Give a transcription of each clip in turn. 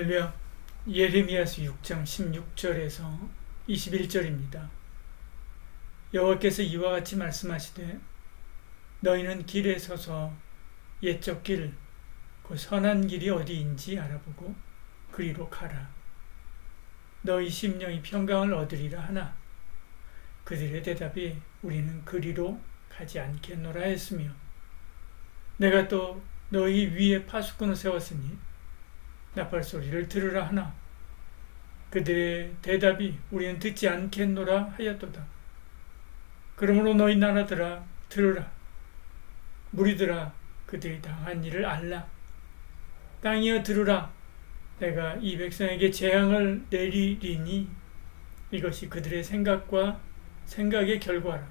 할렐루야. 예레미야서 6장 16절에서 21절입니다. 여호와께서 이와 같이 말씀하시되 너희는 길에 서서 옛적 길, 그 선한 길이 어디인지 알아보고 그리로 가라. 너희 심령이 평강을 얻으리라 하나 그들의 대답이 우리는 그리로 가지 않겠노라 했으며 내가 또 너희 위에 파수꾼을 세웠으니 나팔 소리를 들으라 하나 그들의 대답이 우리는 듣지 않겠노라 하였도다. 그러므로 너희 나라들아 들으라. 무리들아 그들이 당한 일을 알라. 땅이여 들으라. 내가 이 백성에게 재앙을 내리리니 이것이 그들의 생각의 결과라.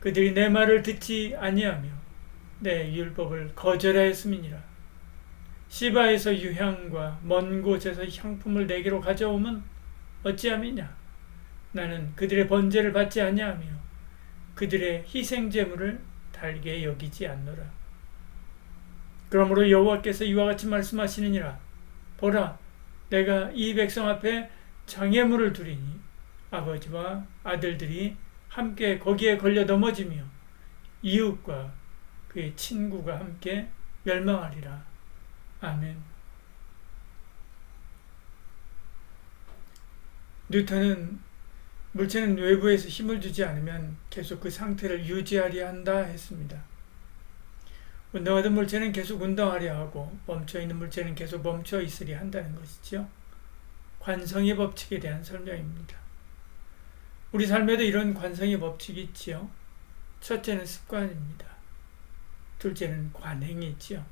그들이 내 말을 듣지 아니하며 내 율법을 거절하였음이니라. 시바에서 유향과 먼 곳에서 향품을 내게로 가져오면 어찌함이냐. 나는 그들의 번제를 받지 아니하며 그들의 희생제물을 달게 여기지 않노라. 그러므로 여호와께서 이와 같이 말씀하시느니라. 보라, 내가 이 백성 앞에 장애물을 두리니 아버지와 아들들이 함께 거기에 걸려 넘어지며 이웃과 그의 친구가 함께 멸망하리라. 아멘. 뉴턴은 물체는 외부에서 힘을 주지 않으면 계속 그 상태를 유지하려 한다 했습니다. 운동하던 물체는 계속 운동하려 하고 멈춰있는 물체는 계속 멈춰 있으려 한다는 것이죠. 관성의 법칙에 대한 설명입니다. 우리 삶에도 이런 관성의 법칙이 있지요. 첫째는 습관입니다. 둘째는 관행이 있지요.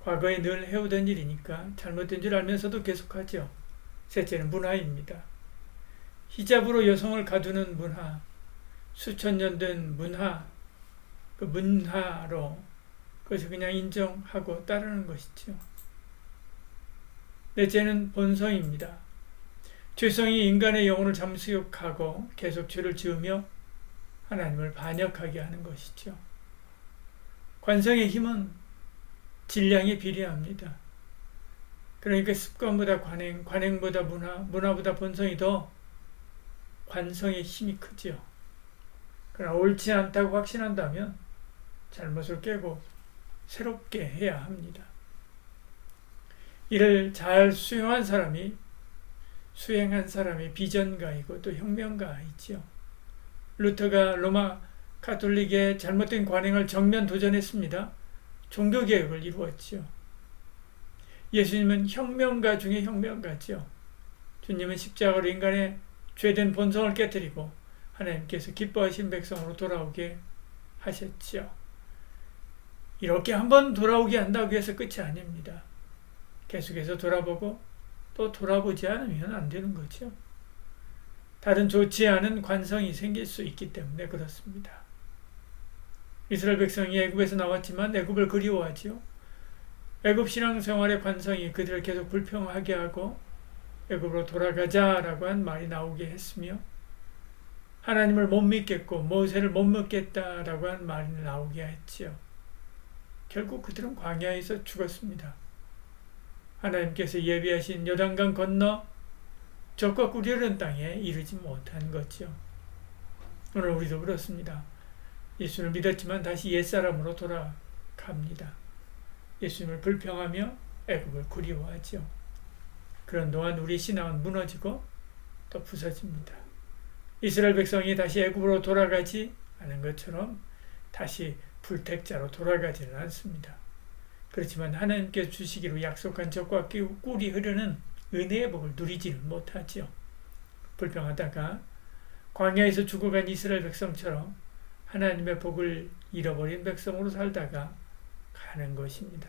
과거에 늘 해오던 일이니까 잘못된 줄 알면서도 계속하죠. 셋째는 문화입니다. 히잡으로 여성을 가두는 문화, 수천 년 된 문화, 그 문화로 그것을 그냥 인정하고 따르는 것이죠. 넷째는 본성입니다. 죄성이 인간의 영혼을 잠수욕하고 계속 죄를 지으며 하나님을 반역하게 하는 것이죠. 관성의 힘은 질량이 비례합니다. 그러니까 습관보다 관행, 관행보다 문화, 문화보다 본성이 더 관성의 힘이 크죠. 그러나 옳지 않다고 확신한다면 잘못을 깨고 새롭게 해야 합니다. 이를 잘 수행한 사람이 비전가이고 또 혁명가이지요. 루터가 로마 가톨릭의 잘못된 관행을 정면 도전했습니다. 종교개혁을 이루었지요. 예수님은 혁명가 중에 혁명가죠. 주님은 십자가로 인간의 죄된 본성을 깨뜨리고 하나님께서 기뻐하신 백성으로 돌아오게 하셨지요. 이렇게 한번 돌아오게 한다고 해서 끝이 아닙니다. 계속해서 돌아보고 또 돌아보지 않으면 안 되는 거죠. 다른 좋지 않은 관성이 생길 수 있기 때문에 그렇습니다. 이스라엘 백성이 애굽에서 나왔지만 애굽을 그리워하지요. 애굽 신앙생활의 관성이 그들을 계속 불평하게 하고 애굽으로 돌아가자라고 한 말이 나오게 했으며 하나님을 못 믿겠고 모세를 못 믿겠다라고 한 말이 나오게 했지요. 결국 그들은 광야에서 죽었습니다. 하나님께서 예비하신 요단강 건너 적과 꿀이 땅에 이르지 못한 거죠. 오늘 우리도 그렇습니다. 예수를 믿었지만 다시 옛사람으로 돌아갑니다. 예수님을 불평하며 애굽을 그리워하죠. 그런 동안 우리 신앙은 무너지고 또 부서집니다. 이스라엘 백성이 다시 애굽으로 돌아가지 않은 것처럼 다시 불택자로 돌아가지는 않습니다. 그렇지만 하나님께서 주시기로 약속한 적과 꿀이 흐르는 은혜의 복을 누리지는 못하죠. 불평하다가 광야에서 죽어간 이스라엘 백성처럼 하나님의 복을 잃어버린 백성으로 살다가 가는 것입니다.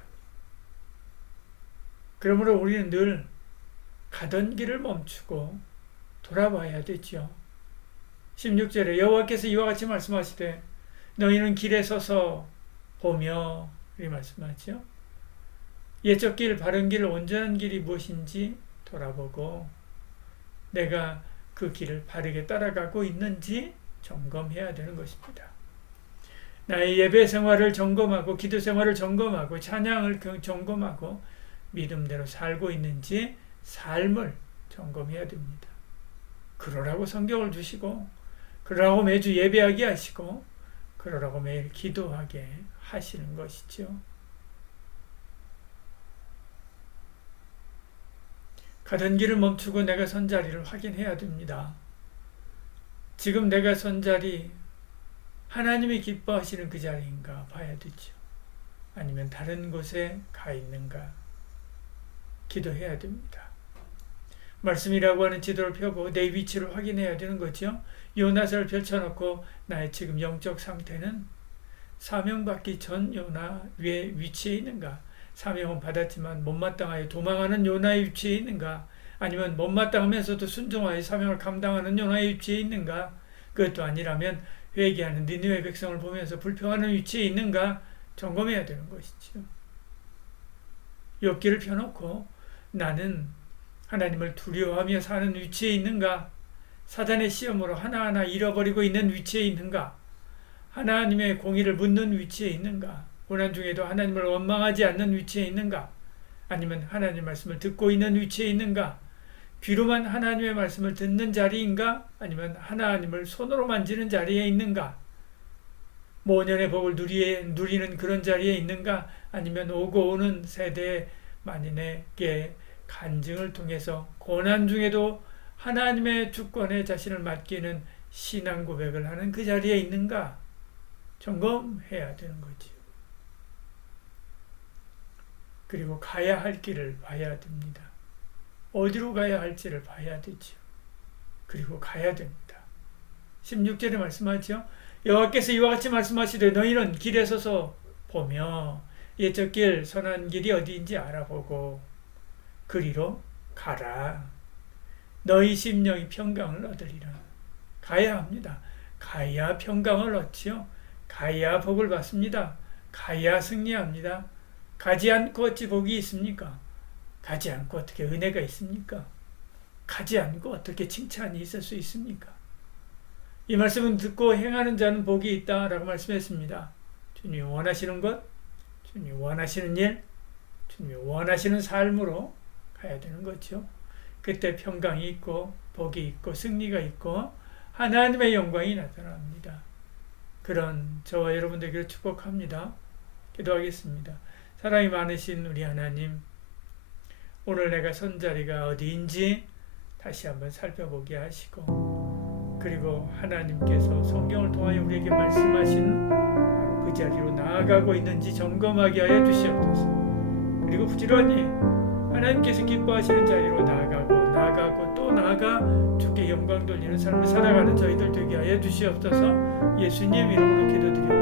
그러므로 우리는 늘 가던 길을 멈추고 돌아봐야 되죠. 16절에 여호와께서 이와 같이 말씀하시되 너희는 길에 서서 보며 이 말씀하죠. 옛적 길, 바른 길, 온전한 길이 무엇인지 돌아보고 내가 그 길을 바르게 따라가고 있는지 점검해야 되는 것입니다. 나의 예배 생활을 점검하고 기도 생활을 점검하고 찬양을 점검하고 믿음대로 살고 있는지 삶을 점검해야 됩니다. 그러라고 성경을 주시고 그러라고 매주 예배하게 하시고 그러라고 매일 기도하게 하시는 것이죠. 가던 길을 멈추고 내가 선 자리를 확인해야 됩니다. 지금 내가 선 자리 하나님이 기뻐하시는 그 자리인가 봐야 되죠. 아니면 다른 곳에 가 있는가 기도해야 됩니다. 말씀이라고 하는 지도를 펴고 내 위치를 확인해야 되는 거죠. 요나서를 펼쳐놓고 나의 지금 영적 상태는 사명받기 전 요나 위에 위치해 있는가? 사명은 받았지만 못마땅하여 도망하는 요나의 위치에 있는가? 아니면 못마땅하면서도 순종하여 사명을 감당하는 요나의 위치에 있는가? 그것도 아니라면 회개하는 니느웨 백성을 보면서 불평하는 위치에 있는가? 점검해야 되는 것이죠. 욥기를 펴놓고 나는 하나님을 두려워하며 사는 위치에 있는가? 사단의 시험으로 하나하나 잃어버리고 있는 위치에 있는가? 하나님의 공의를 묻는 위치에 있는가? 고난 중에도 하나님을 원망하지 않는 위치에 있는가? 아니면 하나님의 말씀을 듣고 있는 위치에 있는가? 귀로만 하나님의 말씀을 듣는 자리인가? 아니면 하나님을 손으로 만지는 자리에 있는가? 모년의 복을 누리는 그런 자리에 있는가? 아니면 오고 오는 세대의 만인에게 간증을 통해서 고난 중에도 하나님의 주권에 자신을 맡기는 신앙 고백을 하는 그 자리에 있는가? 점검해야 되는 거지. 그리고 가야 할 길을 봐야 됩니다. 어디로 가야 할지를 봐야 되죠. 그리고 가야 됩니다. 16절에 말씀하죠. 여호와께서 이와 같이 말씀하시되 너희는 길에 서서 보며 옛적 길 선한 길이 어디인지 알아보고 그리로 가라. 너희 심령이 평강을 얻으리라. 가야 합니다. 가야 평강을 얻지요. 가야 복을 받습니다. 가야 승리합니다. 가지 않고 어찌 복이 있습니까? 가지 않고 어떻게 은혜가 있습니까? 가지 않고 어떻게 칭찬이 있을 수 있습니까? 이 말씀은 듣고 행하는 자는 복이 있다라고 말씀했습니다. 주님이 원하시는 것, 주님이 원하시는 일, 주님이 원하시는 삶으로 가야 되는 거죠. 그때 평강이 있고 복이 있고 승리가 있고 하나님의 영광이 나타납니다. 그런 저와 여러분 되기를 축복합니다. 기도하겠습니다. 사랑이 많으신 우리 하나님, 오늘 내가 선 자리가 어디인지 다시 한번 살펴보게 하시고 그리고 하나님께서 성경을 통하여 우리에게 말씀하신 그 자리로 나아가고 있는지 점검하게 하여 주시옵소서. 그리고 부지런히 하나님께서 기뻐하시는 자리로 나아가고 또 나아가 주께 영광 돌리는 삶을 살아가는 저희들 되게 하여 주시옵소서. 예수님 이름으로 기도드립니다.